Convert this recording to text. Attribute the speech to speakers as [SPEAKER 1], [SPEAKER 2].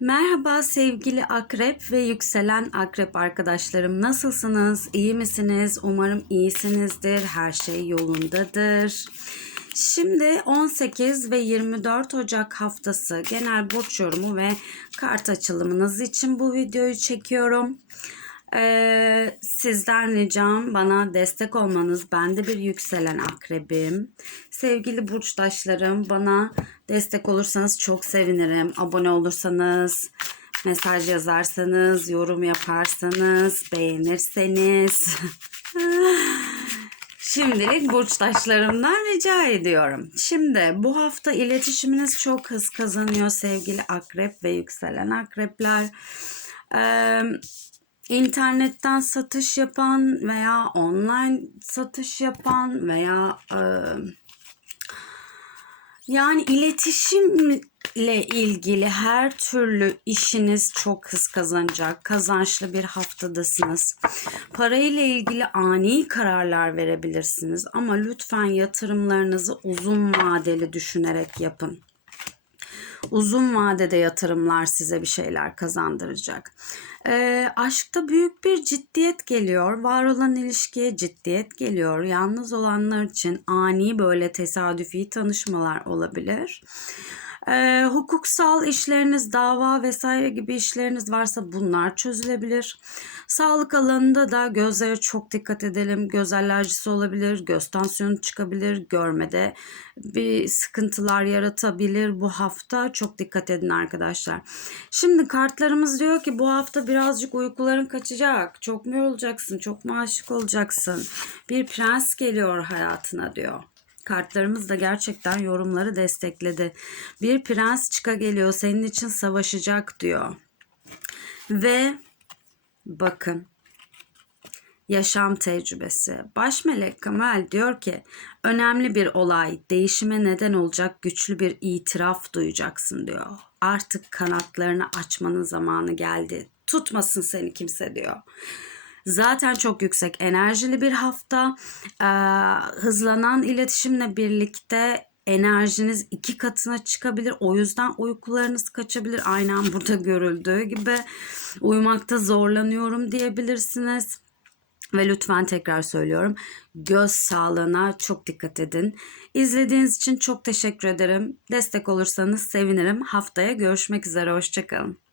[SPEAKER 1] Merhaba sevgili akrep ve yükselen akrep arkadaşlarım. Nasılsınız? İyi misiniz? Umarım iyisinizdir. Her şey yolundadır. Şimdi 18 ve 24 Ocak haftası genel burç yorumu ve kart açılımınız için bu videoyu çekiyorum. Ee, sizden ricam bana destek olmanız. Ben de bir yükselen akrebim. Sevgili burçtaşlarım bana destek olursanız çok sevinirim. Abone olursanız, mesaj yazarsanız, yorum yaparsanız, beğenirseniz. Şimdilik burçtaşlarımdan rica ediyorum. Şimdi bu hafta iletişiminiz çok hız kazanıyor sevgili akrep ve yükselen akrepler. Ee, internetten satış yapan veya online satış yapan veya e, yani iletişimle ilgili her türlü işiniz çok hız kazanacak. Kazançlı bir haftadasınız. Parayla ilgili ani kararlar verebilirsiniz ama lütfen yatırımlarınızı uzun vadeli düşünerek yapın uzun vadede yatırımlar size bir şeyler kazandıracak. E, aşkta büyük bir ciddiyet geliyor. Var olan ilişkiye ciddiyet geliyor. Yalnız olanlar için ani böyle tesadüfi tanışmalar olabilir. E, hukuksal işleriniz, dava vesaire gibi işleriniz varsa bunlar çözülebilir. Sağlık alanında da gözlere çok dikkat edelim. Göz alerjisi olabilir, göz tansiyonu çıkabilir, görmede bir sıkıntılar yaratabilir bu hafta. Çok dikkat edin arkadaşlar. Şimdi kartlarımız diyor ki bu hafta birazcık uykuların kaçacak. Çok mu yorulacaksın, çok mu aşık olacaksın? Bir prens geliyor hayatına diyor. Kartlarımız da gerçekten yorumları destekledi. Bir prens çıka geliyor senin için savaşacak diyor. Ve bakın yaşam tecrübesi. Baş melek Kamal diyor ki önemli bir olay değişime neden olacak güçlü bir itiraf duyacaksın diyor. Artık kanatlarını açmanın zamanı geldi. Tutmasın seni kimse diyor. Zaten çok yüksek enerjili bir hafta. Ee, hızlanan iletişimle birlikte enerjiniz iki katına çıkabilir. O yüzden uykularınız kaçabilir. Aynen burada görüldüğü gibi uyumakta zorlanıyorum diyebilirsiniz. Ve lütfen tekrar söylüyorum göz sağlığına çok dikkat edin. İzlediğiniz için çok teşekkür ederim. Destek olursanız sevinirim. Haftaya görüşmek üzere. Hoşçakalın.